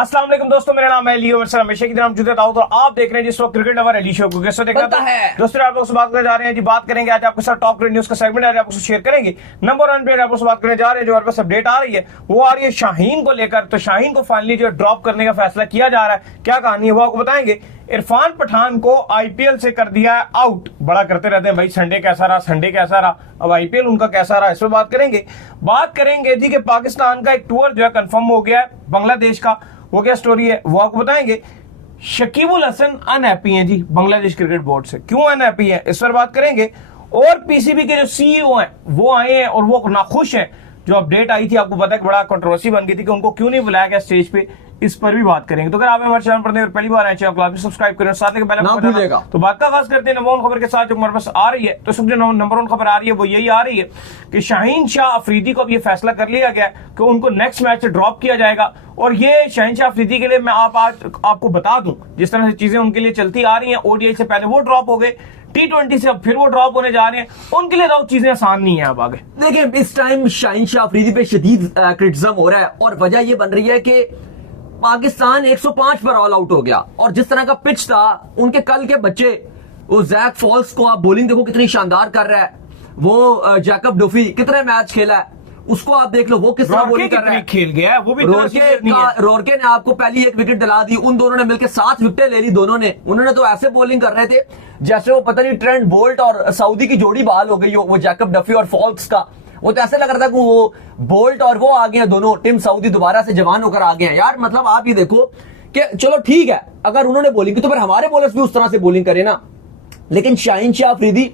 अस्सलाम वालेकुम दोस्तों, मेरा नाम है लियो वर्षा, हमेशा की तरह मौजूद है। तो आप देख रहे हैं जिस वक्त क्रिकेट लवर अली शो को कैसे देखना है दोस्तों। आप लोगों से बात करने जा रहे हैं जी, बात करेंगे आज आपके साथ टॉप क्रिकेट न्यूज का सेगमेंट है, आपको शेयर करेंगे। नंबर 1 पे आपको से बात करने जा रहे हैं, जो हमारे पास अपडेट आ रही है वो आ रही है शाहीन को लेकर। तो शाहीन को फाइनली जो ड्रॉप करने का फैसला किया जा रहा है, क्या कहानी है वो आपको बताएंगे। इरफान पठान को आईपीएल से कर दिया है आउट। बड़ा करते रहते हैं भाई, संडे कैसा रहा, संडे कैसा रहा, अब आईपीएल उनका कैसा रहा, इस पर बात करेंगे जी कि पाकिस्तान का एक टूर जो है कंफर्म हो गया है बांग्लादेश का। वो क्या स्टोरी है वो आपको बताएंगे। शकीबुल हसन अनहैप्पी हैं जी बांग्लादेश क्रिकेट बोर्ड से, क्यों अनहैप्पी है इस पर बात करेंगे। और पीसीबी के जो सीईओ हैं वो आए हैं और वो नाखुश हैं। जो अपडेट आई थी आपको पता है कि बड़ा कंट्रोवर्सी बन गई थी कि उनको क्यों नहीं बुलाया गया स्टेज पे, इस पर भी बात करेंगे। तो अगर आप हमारे चैनल पर पहली बार आए चैनल को आप सब्सक्राइब करें, साथ में बेल आइकन भूलिएगा। तो बात का आगाज करते हैं नंबर 1 खबर के साथ जो हमारे पास आ रही है। तो जो नंबर 1 खबर आ रही है वो यही आ रही है कि शाहीन शाह अफरीदी को अब ये फैसला कर लिया गया कि उनको नेक्स्ट मैच से ड्रॉप किया जाएगा। और ये शाहीन शाह अफरीदी के लिए मैं आपको बता दूं, जिस तरह से चीजें उनके लिए चलती आ रही हैं, ओडीआई से पहले वो ड्रॉप हो गए, T20 से अब फिर वो ड्रॉप होने जा रहे हैं, उनके लिए तो चीजें आसान नहीं है अब आगे। देखिए, इस टाइम शाहीन शाह अफरीदी पे शदीद क्रिटिसिज्म हो रहा है और वजह ये बन रही है कि पाकिस्तान 105 पर ऑल आउट हो गया। और जिस तरह का पिच था, उनके कल के बच्चे, वो जैक फॉल्स को आप बॉलिंग देखो कितनी शानदार कर रहा है, वो जैकब डुफी कितने मैच खेला है, उसको आप देख लो वो किस तरह बॉलिंग कर रहा है, खेल गया है वो भी। रोरके ने आपको पहली एक विकेट दिला दी, उन दोनों ने मिलकर 7 विकेटें ले ली दोनों ने। उन्होंने तो ऐसे बॉलिंग कर रहे थे जैसे वो पता नहीं ट्रेंट बोल्ट और सऊदी की जोड़ी बहाल हो गई हो, वो जैकब डफी और फॉल्स का। वो तो ऐसे लग रहा था कि वो बोल्ट और वो आ गए हैं दोनों, टिम सऊदी दोबारा से जवान होकर आ गए हैं यार। मतलब आप ये देखो कि चलो ठीक है, अगर उन्होंने बॉलिंग की तो फिर हमारे बॉलर्स भी उस तरह से बॉलिंग करें ना। लेकिन शाहीन शाह अफरीदी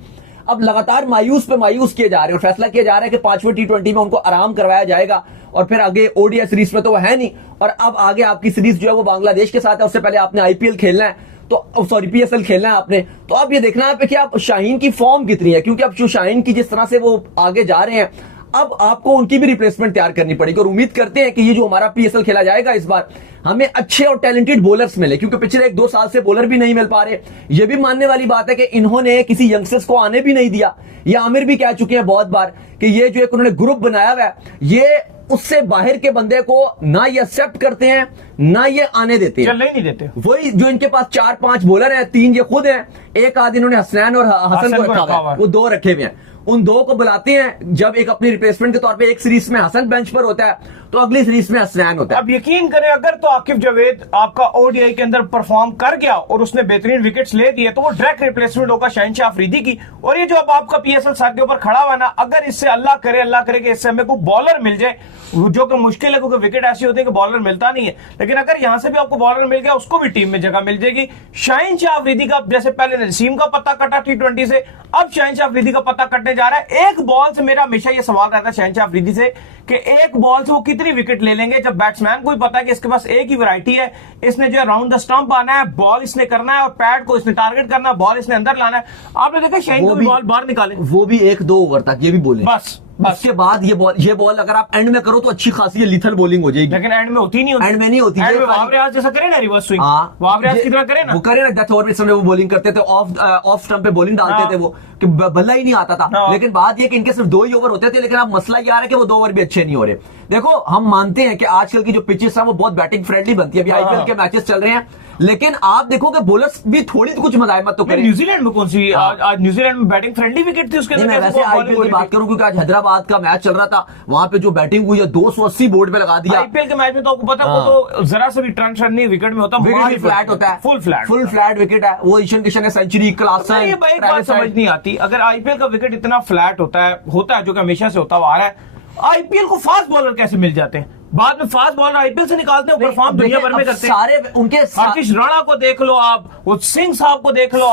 अब लगातार मायूस पे मायूस किए जा रहे हैं और फैसला किया जा रहा है कि 5वें T20 में उनको आराम करवाया जाएगा और फिर आगे ओडीआई सीरीज में तो वो है नहीं, और अब आगे आपकी सीरीज जो है वो बांग्लादेश के साथ है। उससे पहले आपने आईपीएल खेलना है, तो सॉरी पीएसएल खेलना है आपने। तो अब ये देखना है कि आप शाहीन की फॉर्म कितनी है, क्योंकि अब जो शाहीन की जिस तरह से वो आगे जा रहे हैं, अब आपको उनकी भी रिप्लेसमेंट तैयार करनी पड़ेगी। और उम्मीद करते हैं कि ये जो हमारा पीएसएल खेला जाएगा इस बार, हमें अच्छे और टैलेंटेड बॉलर्स मिले, क्योंकि पिछले 1-2 साल से बॉलर भी नहीं मिल पा रहे। ये भी मानने वाली बात है कि इन्होंने किसी यंगस्टर्स को आने भी नहीं दिया। ये आमिर भी कह चुके हैं बहुत बार कि ये जो एक उन्होंने ग्रुप बनाया हुआ है, ये उससे बाहर के बंदे को ना ये एक्सेप्ट करते हैं ना ये आने देते हैं, चलने नहीं देते। वही जो इनके पास 4-5 बॉलर हैं, 3 ये खुद हैं, एक आदि इन्होंने हसनैन और हसन को रखा हुआ है, वो 2 रखे हुए हैं। उन 2 को बुलाते हैं जब एक अपनी रिप्लेसमेंट के तौर पे, एक सीरीज में हसन बेंच पर होता है तो अगली सीरीज में हसनैन होता है। अब यकीन करें, अगर तो आकिब जावेद आपका ओडीआई के अंदर परफॉर्म कर गया और उसने बेहतरीन विकेट्स ले दिए, तो वो डायरेक्ट रिप्लेसमेंट होगा शाहीन शाह अफरीदी की। और ये जो अब आपका पीएसएल सर के ऊपर खड़ा हुआ ना, अगर इससे अल्लाह करे कि इससे हमें कोई बॉलर मिल जाए, जो कि मुश्किल है क्योंकि विकेट ऐसी होती है कि बॉलर मिलता नहीं है, लेकिन अगर यहां से भी आपको बॉलर मिल गया, उसको भी टीम में जगह मिल जाएगी। शाहीन शाह अफरीदी का जैसे पहले नसीम का पत्ता कटा T20 से, अब शाहीन शाह अफरीदी का पत्ता कटने जा रहा है। एक बॉल से मेरा हमेशा ये सवाल रहता है शाहीन शाह अफरीदी से कि एक बॉल से वो कितनी विकेट ले लेंगे, जब बैट्समैन को भी पता है कि इसके पास एक ही वैरायटी है, इसने जो है राउंड द स्टंप आना है, बॉल इसने करना है और पैड को इसने टारगेट करना है, बॉल इसने अंदर लाना है। आपने देखा शाहीन को भी बॉल बाहर निकाले, वो भी 1-2 ओवर तक, ये भी बोले बस उसके बाद ये बॉल अगर आप एंड में करो तो अच्छी खासी लिथल बॉलिंग हो जाएगी, लेकिन एंड में होती नहीं होती। एंड में नहीं होती। वावरियाज जैसा करे ना, रिवर्स स्विंग वावरियाज की तरह करे ना, वो करे ना, डेथ ओवर पे वो बॉलिंग करते थे, ऑफ स्टंप पे बॉलिंग डालते थे वो, कि बल्ला ही नहीं आता था। लेकिन बात ये कि इनके सिर्फ 2 ही ओवर होते थे, लेकिन अब मसला ये आ रहा है कि वो 2 ओवर भी अच्छे नहीं हो रहे। देखो, हम मानते हैं कि आजकल की जो पिचेस है वो बहुत बैटिंग फ्रेंडली बनती है, अभी आईपीएल के मैचेस चल रहे हैं, लेकिन आप देखो कि बॉलर्स भी थोड़ी कुछ मजामत तो करें। न्यूजीलैंड में कौन सी आज न्यूजीलैंड में बैटिंग फ्रेंडली विकेट थी उसके अंदर। मैं वैसे आईपीएल की बात करूं, क्योंकि आज हैदराबाद का मैच चल रहा था, वहां पे जो बैटिंग हुई है 280 बोर्ड पे लगा दिया। आईपीएल के मैच में तो आपको पता है वो तो जरा से भी टर्न नहीं विकेट में होता, विकेट फ्लैट होता है, फुल फ्लैट विकेट है वो। ईशान किशन ने सेंचुरी क्लास ये भाई बात समझ नहीं आती, अगर आईपीएल का विकेट इतना फ्लैट होता है जो कि हमेशा से होता हुआ आ रहा है, आईपीएल को फास्ट बॉलर कैसे मिल जाते हैं? बाद में फास्ट बॉलर आईपीएल से निकालते हैं, परफॉर्म दुनिया भर में करते हैं। सारे उनके आशीष राणा को देख लो आप, वो सिंह साहब को देख लो,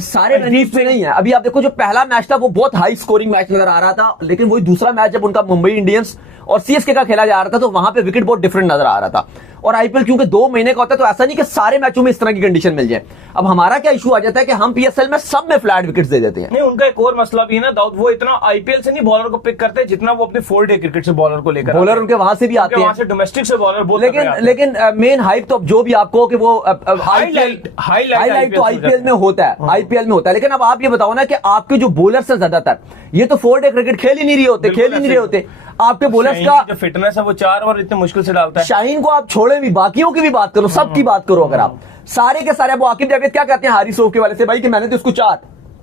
सारे रनीफ पे नहीं है। अभी आप देखो, जो पहला मैच था वो बहुत हाई स्कोरिंग मैच नजर आ रहा था, लेकिन वही दूसरा मैच जब उनका मुंबई इंडियंस और सीएसके का खेला जा रहा था तो वहां पे विकेट बहुत डिफरेंट नजर आ रहा था। और आईपीएल क्योंकि 2 महीने का होता है, तो ऐसा नहीं कि सारे मैचों में इस तरह की कंडीशन मिल जाए। अब हमारा क्या इशू आ जाता है कि हम पीएसएल में सब में फ्लैट विकेट्स दे देते हैं। नहीं, उनका एक और मसला भी है ना दाऊद, वो इतना आईपीएल से नहीं बॉलर को पिक करते जितना वो अपने 4 डे क्रिकेट से बॉलर को लेकर, बॉलर उनके वहां से भी आते हैं, वहां से डोमेस्टिक से बॉलर। लेकिन मेन हाइप तो जो भी आपको कि वो हाईलाइट तो आईपीएल में होता है। लेकिन अब आप ये बताओ ना कि आपके जो बॉलर्स हैं ज्यादातर, ये तो 4 डे क्रिकेट खेल ही नहीं रहे होते। आपके बॉलर्स का जो फिटनेस है वो 4 ओवर इतने मुश्किल से डालता है। शाहीन को आप छोड़े भी, बाकियों की भी बात करो, सबकी बात करो, अगर आप सारे के सारे, अब आकिब जावेद क्या कहते हैं हारिस रऊफ के वाले से, भाई कि मैंने तो इसको 4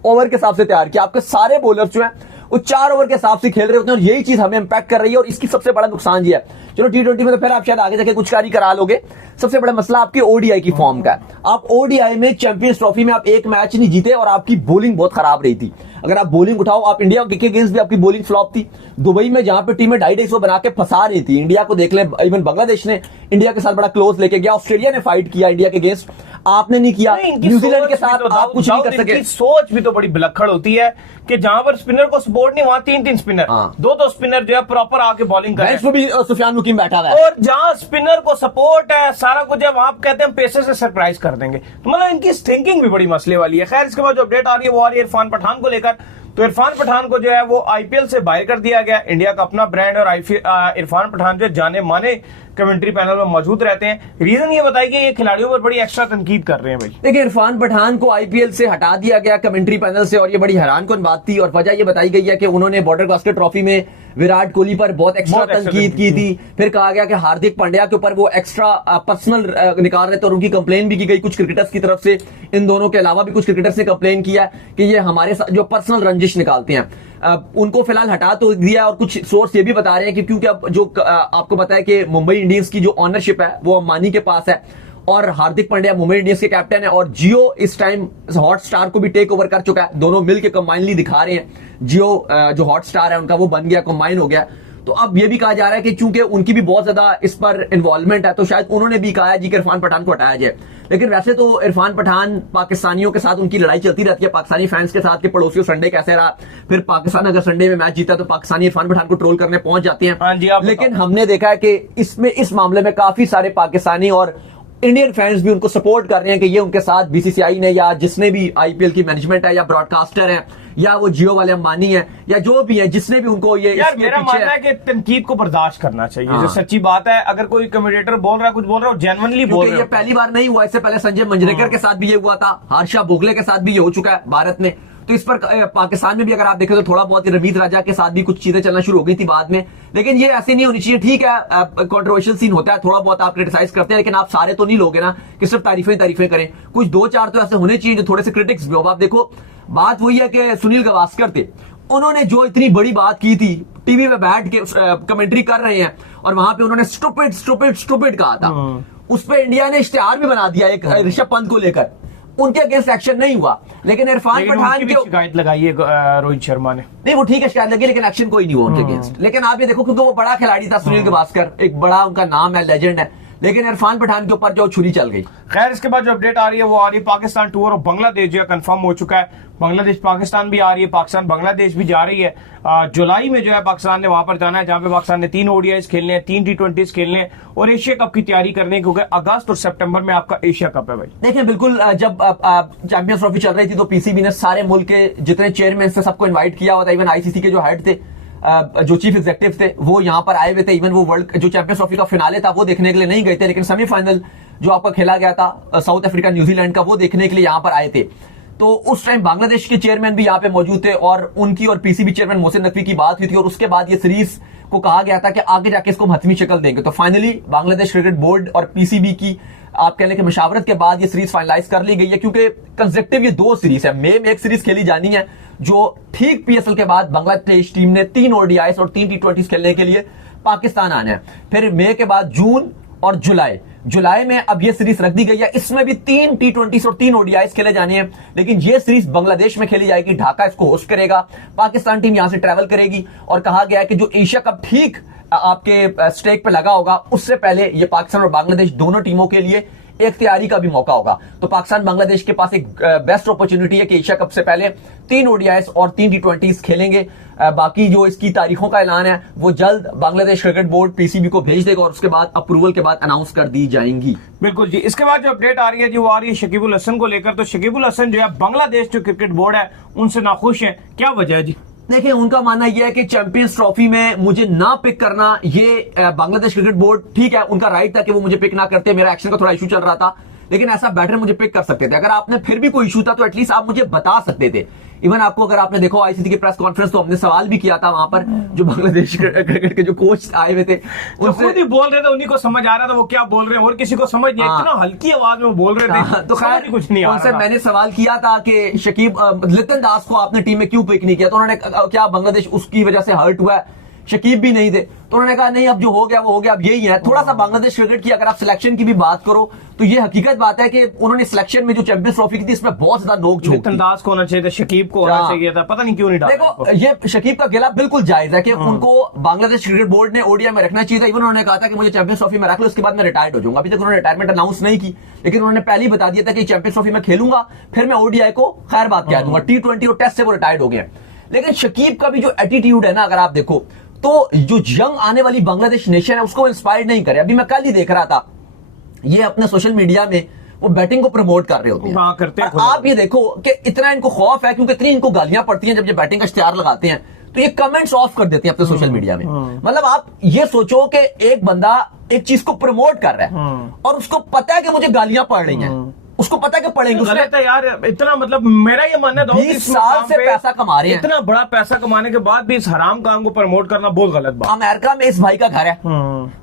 ओवर के हिसाब से तैयार किया। आपके सारे बॉलर्स जो है वो 4 ओवर के हिसाब से खेल रहे होते हैं और यही चीज हमें इंपैक्ट कर रही है और इसकी सबसे बड़ा नुकसान ये है। चलो T20 में तो फिर आप शायद आगे जाके कुछ कारी करा लोगे, सबसे बड़ा मसला आपकी ओडीआई की फॉर्म का है। आप ओडीआई में चैंपियंस ट्रॉफी में आप एक मैच नहीं जीते और आपकी बॉलिंग बहुत खराब रही थी। अगर आप बॉलिंग उठाओ, आप इंडिया के अगेंस्ट भी आपकी बॉलिंग फ्लॉप थी। दुबई में जहां पे टीमें 250 बना के फंसा रही थी इंडिया को, देख ले, इवन बांग्लादेश ने इंडिया के साथ बड़ा क्लोज लेके गया, ऑस्ट्रेलिया ने फाइट किया इंडिया के अगेंस्ट, आपने नहीं किया। न्यूजीलैंड के साथ आप कुछ नहीं कर सके। सोच भी तो बड़ी विलक्षण होती है कि जहां पर स्पिनर को सपोर्ट नहीं, वहां 3 स्पिनर, 2 स्पिनर जो है प्रॉपर आके बॉलिंग कर रहे हैं। भी सुफियान मुकीम बैठा हुआ है और जहां स्पिनर को सपोर्ट है, सारा कुछ है, वहां कहते हैं हम पेसर से सरप्राइज कर देंगे। तो मतलब इनकी थिंकिंग भी बड़ी मसले वाली है। खैर, इसके बाद जो अपडेट आ रही है वो आ रही है इरफान पठान को लेकर। तो इरफान पठान को जो है वो आईपीएल से बाहर कर दिया गया। इंडिया का अपना ब्रांड और इरफान पठान जो जाने माने कमेंट्री पैनल में मौजूद रहते हैं। रीजन ये बताइए कि ये खिलाड़ियों पर बड़ी एक्स्ट्रा तनकीद कर रहे हैं भाई। देखिए, इरफान पठान को आईपीएल से हटा दिया गया कमेंट्री पैनल से और ये बड़ी हैरानकुन बात थी और वजह ये बताई गई है कि उन्होंने बॉर्डर गावस्कर ट्रॉफी में विराट कोहली पर बहुत एक्स्ट्रा तनकीद की थी। फिर कहा गया कि हार्दिक पांड्या के ऊपर वो एक्स्ट्रा पर्सनल निकाल रहे थे और उनकी कंप्लेन भी की गई कुछ क्रिकेटर्स की तरफ से। इन दोनों के अलावा भी कुछ क्रिकेटर्स ने कंप्लेन किया कि ये हमारे साथ जो पर्सनल रंजिश निकालते हैं। उनको फिलहाल हटा तो दिया और कुछ सोर्स ये भी बता रहे हैं कि क्योंकि अब जो आपको पता है कि मुंबई इंडियंस की जो ऑनरशिप है वो अंबानी के पास है और हार्दिक पांड्या मुंबई इंडियंस के कैप्टन है और जियो इस टाइम हॉटस्टार को भी टेक ओवर कर चुका है। दोनों मिलकर कंबाइनली दिखा रहे हैं। जियो जो हॉटस्टार है उनका वो बन गया, कंबाइन हो गया। तो अब ये भी कहा जा रहा है कि चूंकि उनकी भी बहुत ज्यादा इस पर इन्वॉल्वमेंट है तो शायद उन्होंने भी कहा है जी कि इरफान पठान को हटाया जाए। लेकिन वैसे तो इरफान पठान पाकिस्तानियों के साथ उनकी लड़ाई चलती रहती है, पाकिस्तानी फैंस के साथ कि पड़ोसियों संडे कैसे रहा। फिर पाकिस्तान अगर संडे में मैच जीता तो पाकिस्तानी इरफान पठान को ट्रोल करने पहुंच जाते हैं। लेकिन हमने देखा है कि इसमें इस मामले में काफी सारे पाकिस्तानी और इंडियन फैंस भी उनको सपोर्ट कर रहे हैं कि ये उनके साथ बीसीसीआई ने या जिसने भी आईपीएल की मैनेजमेंट है या ब्रॉडकास्टर है या वो जियो वाले अंबानी है या जो भी है जिसने भी उनको ये यार मेरा मानना है कि तनकीद को बर्दाश्त करना चाहिए। जो सच्ची बात है, अगर कोई कमेंटेटर बोल रहा है, कुछ बोल रहा है, जेन्युइनली बोल रहा है। ये पहली बार नहीं हुआ, इससे पहले संजय मंजरेकर के साथ भी ये हुआ था, हर्षा भोगले के साथ भी ये हो चुका है भारत में। तो इस पर पाकिस्तान में भी अगर आप देखें तो थोड़ा बहुत रमीत राजा के साथ भी कुछ चीजें चलना शुरू हो गई थी बाद में। लेकिन ये ऐसे नहीं होनी चाहिए। ठीक है, कंट्रोवर्शियल सीन होता है, थोड़ा बहुत आप क्रिटिसाइज करते हैं, लेकिन आप सारे तो नहीं लोगे ना कि सिर्फ तारीफें करें। कुछ 2-4 तो ऐसे होने चाहिए जो थोड़े से क्रिटिक्स भी हो। आप देखो, बात वही है कि सुनील गावस्कर थे, उन्होंने जो इतनी बड़ी बात की थी, टीवी में बैठ के कमेंट्री कर रहे हैं और वहां पे उन्होंने स्टूपिड कहा था। उस पर इंडिया ने इश्तेहार भी बना दिया एक ऋषभ पंत को लेकर, उनके अगेंस्ट एक्शन नहीं हुआ। लेकिन इरफान पठान की शिकायत लगाई है रोहित शर्मा ने। नहीं, वो ठीक है, शिकायत लगी लेकिन एक्शन कोई नहीं हुआ उनके अगेंस्ट। लेकिन आप ये देखो, क्योंकि वो बड़ा खिलाड़ी था सुनील गावस्कर, एक बड़ा उनका नाम है, लेजेंड है, लेकिन इरफान पठान के ऊपर जो छुरी चल गई। खैर, इसके बाद जो अपडेट आ रही है वो आ रही है पाकिस्तान टूर और बांग्लादेश जो है कंफर्म हो चुका है। बांग्लादेश पाकिस्तान भी आ रही है, पाकिस्तान बांग्लादेश भी जा रही है। जुलाई में जो है पाकिस्तान ने वहां पर जाना है जहां पे पाकिस्तान ने 3 ओडीआईज खेलने हैं, 3 T20s खेलने हैं और एशिया कप की तैयारी करने, क्योंकि अगस्त और सितंबर में आपका एशिया कप है भाई। देखिए, बिल्कुल, जब चैंपियंस ट्रॉफी चल रही थी तो पीसीबी ने सारे मुल्क के जितने चेयरमैन थे सबको इन्वाइट किया हुआ था। इवन आईसीसी के जो हेड थे, जो चीफ एग्जीक्यूटिव थे, वो यहां पर आए हुए थे। इवन वो वर्ल्ड जो चैंपियंस ट्रॉफी का फिनाले था वो देखने के लिए नहीं गए थे, लेकिन सेमीफाइनल जो आपका खेला गया था साउथ अफ्रीका न्यूजीलैंड का, वो देखने के लिए यहां पर आए थे। तो उस टाइम बांग्लादेश के चेयरमैन भी यहां पे मौजूद थे और उनकी और पीसीबी चेयरमैन मोहसिन नकवी की बात हुई थी और उसके बाद ये सीरीज को कहा गया था कि आगे जाके इसको हम हतमी शक्ल देंगे। तो फाइनली बांग्लादेश क्रिकेट बोर्ड और पीसीबी की आप कहने के मशावरत के बाद ये सीरीज फाइनलाइज कर ली गई है, क्योंकि कंसेक्टिव ये 2 सीरीज है। मई में एक सीरीज खेली जानी है जो ठीक पीएसएल के बाद बांग्लादेश टीम ने 3 ओडीआईस और 3 T20s खेलने के लिए पाकिस्तान आना है। फिर मई के बाद जून और जुलाई में अब ये सीरीज रख दी गई है। इसमें भी 3 T20s और 3 ओडीआईस खेले जाने हैं, लेकिन ये सीरीज बांग्लादेश में खेली जाएगी। ढाका इसको होस्ट करेगा, पाकिस्तान टीम यहां से ट्रैवल करेगी और कहा गया है कि जो एशिया कप ठीक आपके स्टेक पे लगा होगा उससे पहले ये पाकिस्तान और बांग्लादेश दोनों टीमों के लिए एक तैयारी का भी मौका होगा। तो पाकिस्तान बांग्लादेश के पास एक बेस्ट अपॉर्चुनिटी है कि एशिया कप से पहले 3 ओडीआईस और 3 T20s खेलेंगे। बाकी जो इसकी तारीखों का ऐलान है वो जल्द बांग्लादेश क्रिकेट बोर्ड पीसीबी को भेज देगा और उसके बाद अप्रूवल के बाद अनाउंस कर दी जाएंगी। बिल्कुल जी। इसके बाद जो अपडेट आ रही है जी वो आ रही है शकीबुल हसन को लेकर। तो शकीबुल हसन जो है बांग्लादेश जो क्रिकेट बोर्ड है उनसे नाखुश है, क्या वजह है जी? देखिए, उनका मानना यह है कि चैंपियंस ट्रॉफी में मुझे ना पिक करना, ये बांग्लादेश क्रिकेट बोर्ड, ठीक है, उनका राइट था कि वो मुझे पिक ना करते। मेरा एक्शन का थोड़ा इशू चल रहा था, लेकिन ऐसा बैटर मुझे पिक कर सकते थे। अगर आपने फिर भी कोई इशू था तो एटलीस्ट आप मुझे बता सकते थे। इवन आपको, अगर आपने देखो आईसीसी की प्रेस कॉन्फ्रेंस, तो हमने सवाल भी किया था वहां पर, जो बांग्लादेश क्रिकेट के जो कोच आए हुए थे तो खुद ही बोल रहे थे, उन्हीं को समझ आ रहा था वो क्या बोल रहे हैं, और किसी को समझ नहीं। इतना हल्की आवाज में वो बोल रहे थे, तो खैर कुछ नहीं आ उनसे रहा। मैंने सवाल किया था कि शकीब लिटन दास को आपने टीम में क्यों पिक नहीं किया, तो उन्होंने क्या बांग्लादेश उसकी वजह से हर्ट हुआ है, शकीब भी नहीं थे, तो उन्होंने कहा नहीं अब जो हो गया वो हो गया, अब यही है। थोड़ा सा बांग्लादेश क्रिकेट की अगर आप सिलेक्शन की भी बात करो तो ये हकीकत बात है कि उन्होंने सिलेक्शन में जो चैंपियंस ट्रॉफी की थी इसमें बहुत ज्यादा नोक झोंक लिटन दास को होना चाहिए था, शकीब को होना चाहिए था, पता नहीं क्यों नहीं डाला। देखो ये शकीब का गिला बिल्कुल जायज है कि उनको बांग्लादेश क्रिकेट बोर्ड ने ओडीआई में रखना चाहिए था। इवन उन्होंने कहा था कि मुझे चैंपियंस ट्रॉफी में रख लो, उसके बाद मैं रिटायर्ड हो जाऊंगा। अभी तक उन्होंने रिटायरमेंट अनाउंस नहीं की, लेकिन उन्होंने पहले ही बता दिया था कि चैंपियंस ट्रॉफी में खेलूंगा, फिर मैं ओडीआई को खैर बात कह दूंगा। T20 और टेस्ट से वो रिटायर्ड हो गए। लेकिन शकीब का भी जो एटीट्यूड है ना, अगर आप देखो तो जो यंग आने वाली बांग्लादेश नेशन है उसको इंस्पायर्ड नहीं करे। अभी मैं कल ही देख रहा था, ये अपने सोशल मीडिया में वो बैटिंग को प्रमोट कर रहे होते हैं। करते हैं। आप ये देखो कि इतना इनको खौफ है, क्योंकि इतनी इनको गालियां पड़ती हैं जब ये बैटिंग का इश्तिहार लगाते हैं, तो ये कमेंट्स ऑफ कर देते हैं अपने सोशल मीडिया में। मतलब आप ये सोचो कि एक बंदा एक चीज को प्रमोट कर रहा है और उसको पता है कि मुझे गालियां पड़ रही हैं, उसको पता है कि पड़ेंगे। गलत है यार, इतना मतलब मेरा ये मानना है 20 साल से पैसा कमा रहे हैं, इतना बड़ा पैसा कमाने के बाद भी इस हराम काम को प्रमोट करना बहुत गलत बात। अमेरिका में इस भाई का घर है,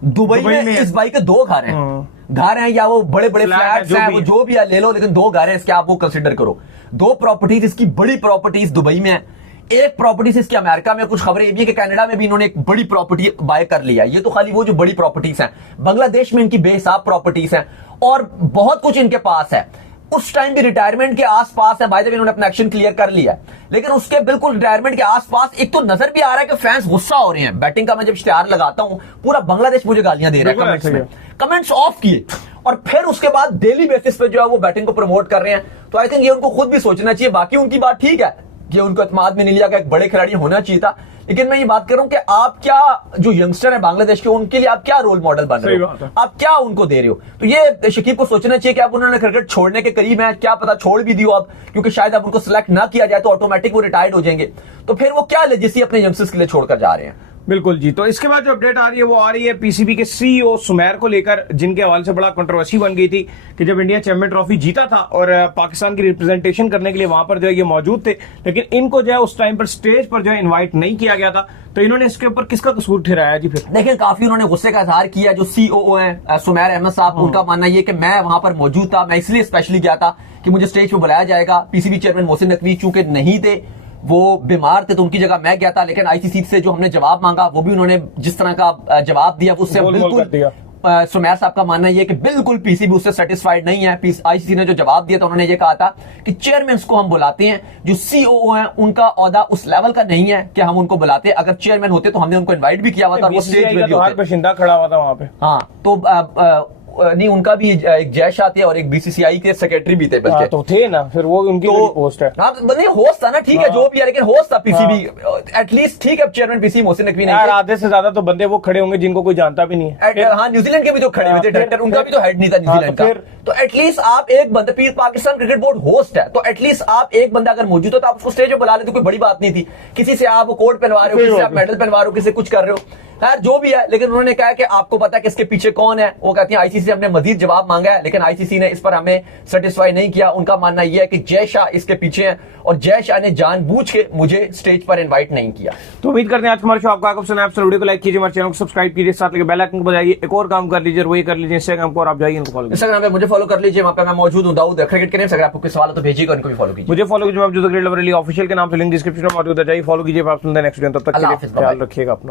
दुबई में इस भाई के 2 घर हैं, घर हैं या वो बड़े बड़े फ्लैट्स हैं, वो जो भी है ले लो, लेकिन 2 घर हैं इसके, आप वो कंसिडर करो। 2 प्रॉपर्टीज इसकी, बड़ी प्रॉपर्टीज दुबई में है, एक प्रॉपर्टी से इसकी अमेरिका में। कुछ खबरें ये भी है कि कनाडा में भी इन्होंने एक बड़ी प्रॉपर्टी बाय कर लिया। ये तो खाली वो जो बड़ी प्रॉपर्टीज हैं, बांग्लादेश में इनकी बेहिसाब प्रॉपर्टीज हैं और बहुत कुछ इनके पास है। उस टाइम भी रिटायरमेंट के आसपास है, बाय द वे इन्होंने अपना एक्शन क्लियर कर लिया, लेकिन उसके बिल्कुल रिटायरमेंट के आसपास एक तो नजर भी आ रहा है कि फैंस गुस्सा हो रहे हैं। बैटिंग का मैं जब इश्तिहार लगाता हूं, पूरा बांग्लादेश मुझे गालियां दे रहा है कमेंट्स में, कमेंट्स ऑफ किए, और फिर उसके बाद डेली बेसिस पे जो है वो बैटिंग को प्रमोट कर रहे हैं। तो आई थिंक ये उनको खुद भी सोचना चाहिए। बाकी उनकी बात ठीक है कि उनको एतमाद में नहीं लिया, एक बड़े खिलाड़ी होना चाहिए था, लेकिन मैं ये बात कर रहा हूं कि आप क्या, जो यंगस्टर है बांग्लादेश के, उनके लिए आप क्या रोल मॉडल बन रहे हो, आप क्या उनको दे रहे हो। तो ये शकीब को सोचना चाहिए कि आप उन्होंने क्रिकेट छोड़ने के करीब है, क्या पता छोड़ भी दियो आप, क्योंकि शायद अब उनको सिलेक्ट ना किया जाए तो ऑटोमेटिक वो रिटायर्ड हो जाएंगे, तो फिर वो क्या लेजेसी अपने यंगस्टर्स के लिए छोड़कर जा रहे हैं। बिल्कुल जी। तो इसके बाद जो अपडेट आ रही है वो आ रही है पीसीबी के सीईओ सुमेर को लेकर, जिनके हवाले से बड़ा कंट्रोवर्सी बन गई थी कि जब इंडिया चैंपियन ट्रॉफी जीता था और पाकिस्तान की रिप्रेजेंटेशन करने के लिए वहां पर जो है ये मौजूद थे, लेकिन इनको जो है उस टाइम पर स्टेज पर जो है इन्वाइट नहीं किया गया था। तो इन्होंने इसके ऊपर किसका कसूर ठहराया जी? फिर देखिए काफी उन्होंने गुस्से का इजहार किया। जो सीओओ हैं सुमेर अहमद साहब, उनका मानना यह कि मैं वहां पर मौजूद था, मैं इसलिए स्पेशली गया था कि मुझे स्टेज पर बुलाया जाएगा। पीसीबी चेयरमैन मोहसिन नकवी चूंकि नहीं थे, वो बीमार थे, तो उनकी जगह मैं गया था। लेकिन आईसीसी से जो हमने जवाब मांगा वो भी उन्होंने जिस तरह का जवाब दिया उससे बिल्कुल सुमेर साहब का मानना यह कि बिल्कुल पीसीबी उससे सेटिस्फाइड नहीं है। आईसीसी ने जो जवाब दिया था उन्होंने ये कहा था कि चेयरमैन को हम बुलाते हैं, जो सीओओ हैं उनका ओहदा उस लेवल का नहीं है कि हम उनको बुलाते। अगर चेयरमैन होते तो हमने उनको इनवाइट भी किया हुआ था, वो स्टेज पे भी होते। बाशिंदा खड़ा हुआ था वहां पे। हाँ, तो नहीं, उनका भी एक जय शाह थे और एक बीसीसीआई के सेक्रेटरी भी थे, बल्कि तो थे ना, फिर वो उनकी तो पोस्ट है। हाँ, नहीं होस्ट था ना, ठीक है जो भी है, लेकिन होस्ट था पीसीबी एटलीस्ट, ठीक है। चेयरमैन पीसीबी मोहसिन नकवी नहीं, आधे से ज्यादा तो बंदे वो खड़े होंगे जिनको कोई जानता भी नहीं है। हाँ, न्यूजीलैंड के भी जो खड़े हुए थे डायरेक्टर, उनका भी तो हेड नहीं था न्यूजीलैंड का। तो एटलीस्ट आप एक बंदे, पाकिस्तान क्रिकेट बोर्ड होस्ट है, तो एटलीस्ट आप एक बंदा अगर मौजूद हो तो आप उसको स्टेज पे बुला लेते, कोई बड़ी बात नहीं थी। किसी से आप कोट पहनवा रहे हो, किसी से आप मेडल पहनवा रहे हो, किसी से कुछ कर रहे हो, खैर जो भी है, लेकिन उन्होंने कहा कि आपको पता है कि इसके पीछे कौन है। वो कहती है आईसीसी से हमने मजीद जवाब मांगा है, लेकिन आईसीसी ने इस पर हमें सेटिस्फाई नहीं किया। उनका मानना यह है कि जय शाह इसके पीछे है और जय शाह ने जानबूझ के मुझे स्टेज पर इनवाइट नहीं किया। तो उम्मीद करते हैं आज हमारे शो आपको पसंद आया। वीडियो को लाइक कीजिए, हमारे चैनल को सब्सक्राइब कीजिए, साथ लेके बेल आइकन को बजाइए। एक और काम कर लीजिए, वही कर लीजिए इंस्टाग्राम को, और आप जाइए इनको फॉलो कीजिए। इंस्टाग्राम पे मुझे फॉलो कर लीजिए, वहां पे मैं मौजूद हूं, दाऊद क्रिकेट के नेम से। अगर आपको कोई सवाल हो तो भेजिएगा, उनको भी फॉलो कीजिए। मुझे फॉलो कीजिए, ऑफिशियल के नाम से लिंक डिस्क्रिप्शन में मौजूद है, जाइए फॉलो कीजिए। आप सुनते हैं नेक्स्ट वीडियो, तब तक के लिए ख्याल रखिएगा अपना।